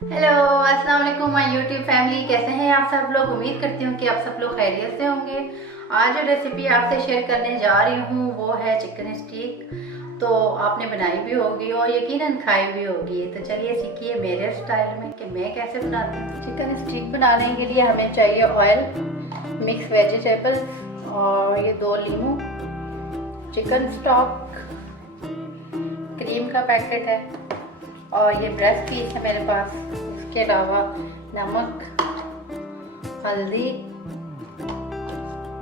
Hello अस्सलाम वालेकुम my YouTube family, कैसे हैं आप सब लोग। उम्मीद करती हूँ कि आप सब लोग खैरियत से होंगे। आज जो रेसिपी आपसे शेयर करने जा रही हूँ वो है चिकन स्टीक। तो आपने बनाई भी होगी और यकीनन खाई भी होगी। तो चलिए सीखिए मेरे स्टाइल में कि मैं कैसे बनाती हूँ। चिकन स्टीक बनाने के लिए हमें चाहिए ऑयल, मिक्स वेजिटेबल्स और ये 2 लीमू, चिकन स्टॉक, क्रीम का पैकेट है और ये ब्रेस्ट पीस है मेरे पास। इसके अलावा नमक, हल्दी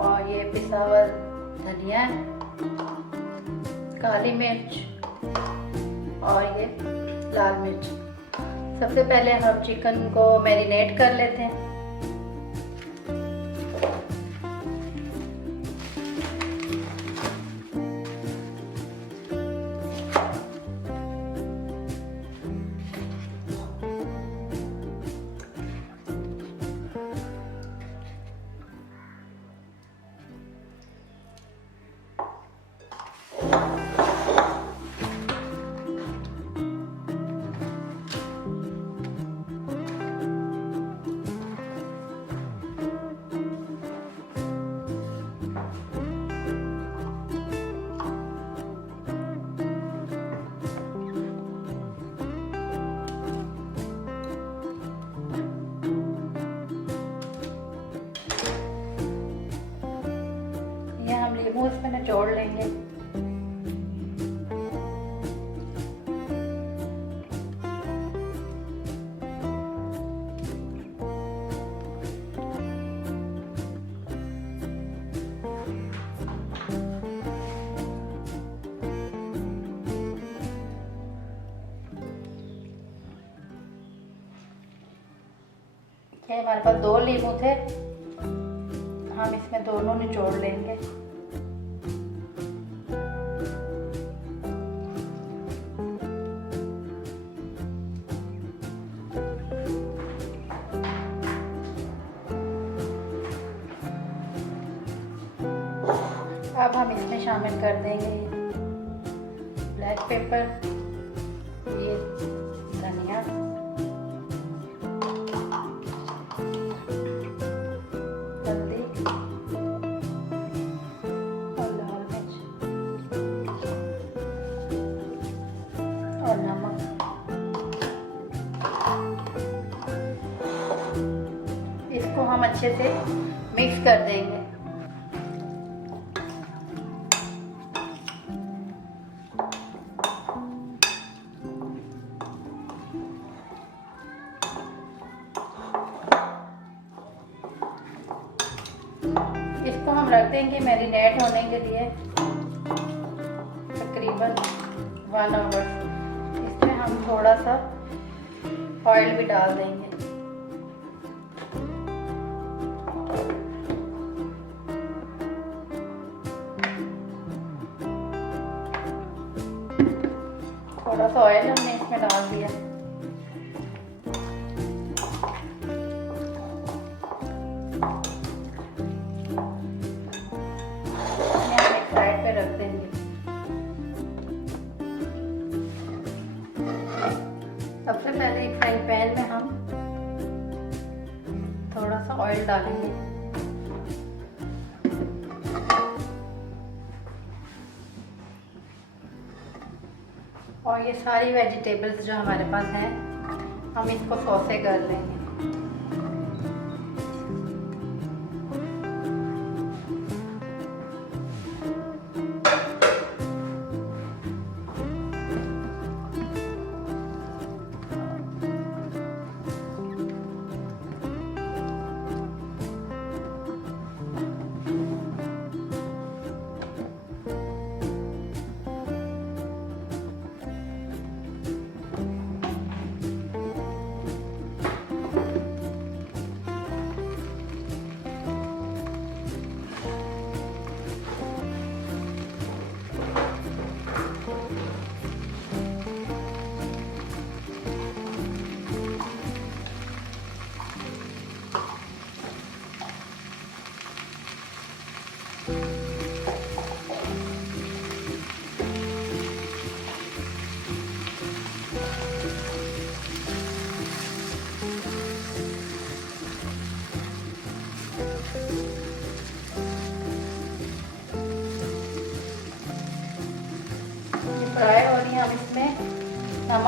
और ये पिसा हुआ धनिया, काली मिर्च और ये लाल मिर्च। सबसे पहले हम चिकन को मैरिनेट कर लेते हैं। हम लीमू इसमें निचोड़ लेंगे। ये हमारे पास 2 लीमू थे, हम इसमें दोनों निचोड़ लेंगे। अब हम इसमें शामिल कर देंगे ब्लैक पेपर, ये धनिया, हल्दी और लाल मिर्च और नमक। इसको हम अच्छे से मिक्स कर देंगे। इसको हम रख देंगे मैरिनेट होने के लिए तकरीबन 1 आवर। इसमें हम थोड़ा सा ऑयल भी डाल देंगे। थोड़ा सा ऑयल हमने इसमें डाल दिया। साइड पे रख देंगे। सबसे पहले एक फ्राइंग पैन में हम थोड़ा सा ऑयल डालेंगे। और ये सारी वेजिटेबल्स जो हमारे पास हैं हम इसको सौते कर लेंगे।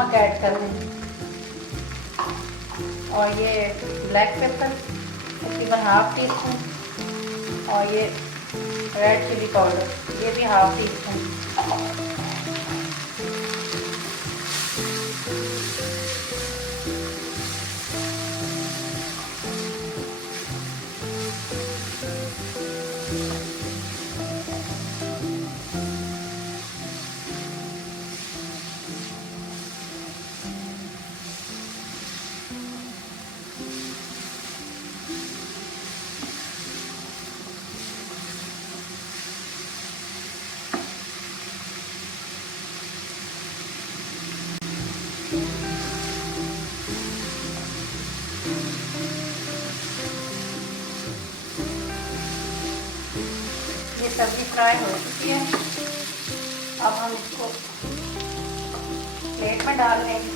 नमक ऐड कर लें और ये ब्लैक पेपर तकरीबन हाफ टी स्पून और ये रेड चिली पाउडर ये भी हाफ टी स्पून। ये सब्जी फ्राई हो चुकी है। अब हम इसको प्लेट में डाल लेंगे।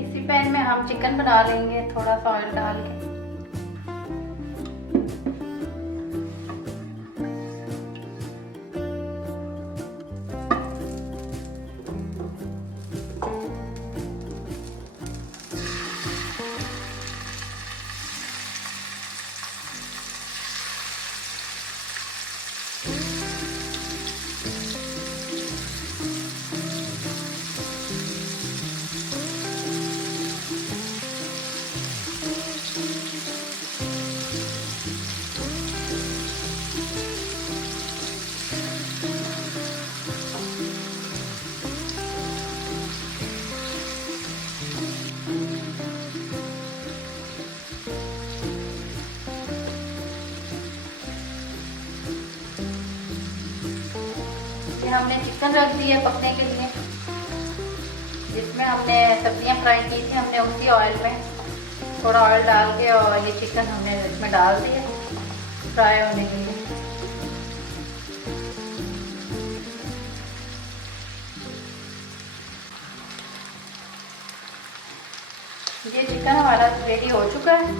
इसी पैन में हम चिकन बना लेंगे थोड़ा सा ऑयल डाल के। हमने चिकन रख दिया पकने के लिए, जिसमें हमने सब्जियां फ्राई की थी। हमने उसी ऑयल में थोड़ा ऑयल डाल के और ये चिकन हमने इसमें डाल दिया फ्राई होने के लिए। ये चिकन हमारा रेडी हो चुका है,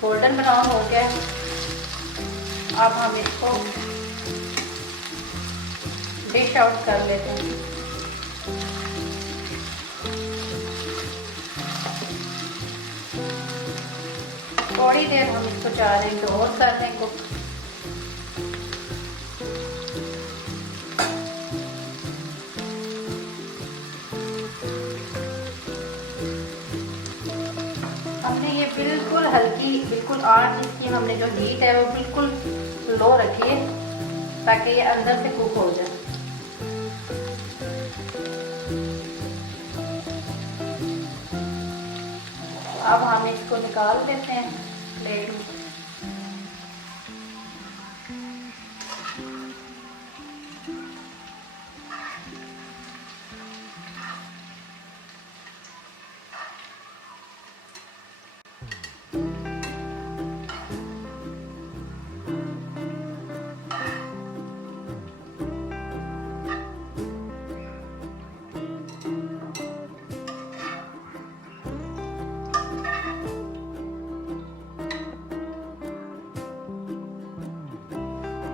गोल्डन ब्राउन हो गया है। अब हम इसको डिश आउट कर लेते हैं। थोड़ी देर हम इसको 4 मिनट और कर दें कुक। हमने ये बिल्कुल हल्की, बिल्कुल आंच इसकी हमने जो हीट है वो बिल्कुल लो रखी है ताकि ये अंदर से कुक हो जाए। अब हम इसको निकाल लेते हैं प्लेट में।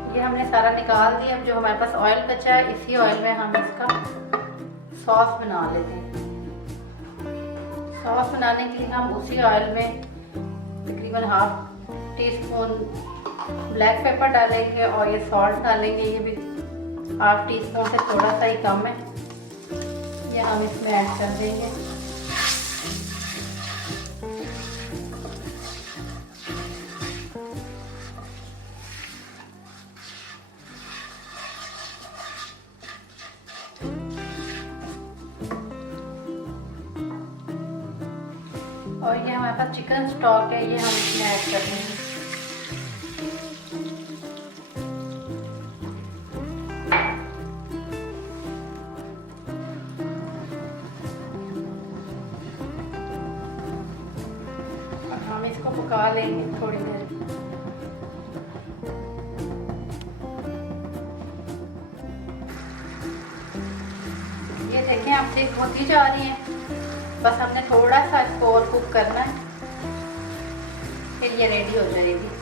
ये हमने सारा निकाल दिया। अब जो हमारे पास ऑयल बचा है, इसी ऑयल में हम इसका सॉस बना लेते हैं। सॉस बनाने के लिए हम उसी ऑयल में तकरीबन half tea spoon black pepper डालेंगे और ये सॉल्ट डालेंगे। ये भी हाफ टी स्पून से थोड़ा सा ही कम है, ये हम इसमें ऐड कर देंगे। और ये हमारे पास चिकन स्टॉक है, ये हम इसमें ऐड कर देंगे। हम इसको पका लेंगे थोड़ी देर। थिक होती जा रही हैं। बस हमने थोड़ा सा इसको और कुक करना है, फिर ये रेडी हो जाएगी।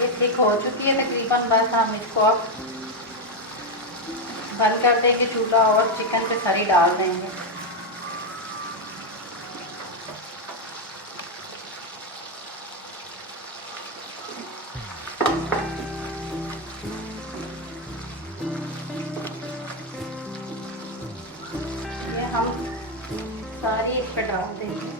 ये थिक हो चुकी है तकरीबन। बस हम इसको अब बंद कर देंगे चूल्हा और चिकन पे सारी डाल देंगे। ये हम सारी इस पर डाल देंगे।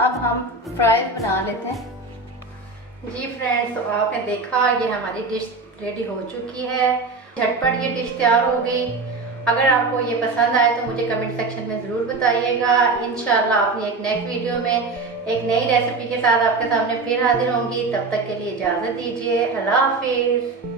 अब हम फ्राइज बना लेते हैं। जी फ्रेंड्स, तो आपने देखा ये हमारी डिश रेडी हो चुकी है। झटपट ये डिश तैयार हो गई। अगर आपको ये पसंद आए तो मुझे कमेंट सेक्शन में ज़रूर बताइएगा। इंशाल्लाह अपनी एक नेक्स्ट वीडियो में एक नई रेसिपी के साथ आपके सामने फिर हाजिर होंगी। तब तक के लिए इजाज़त दीजिए। अल्लाह हाफिज़।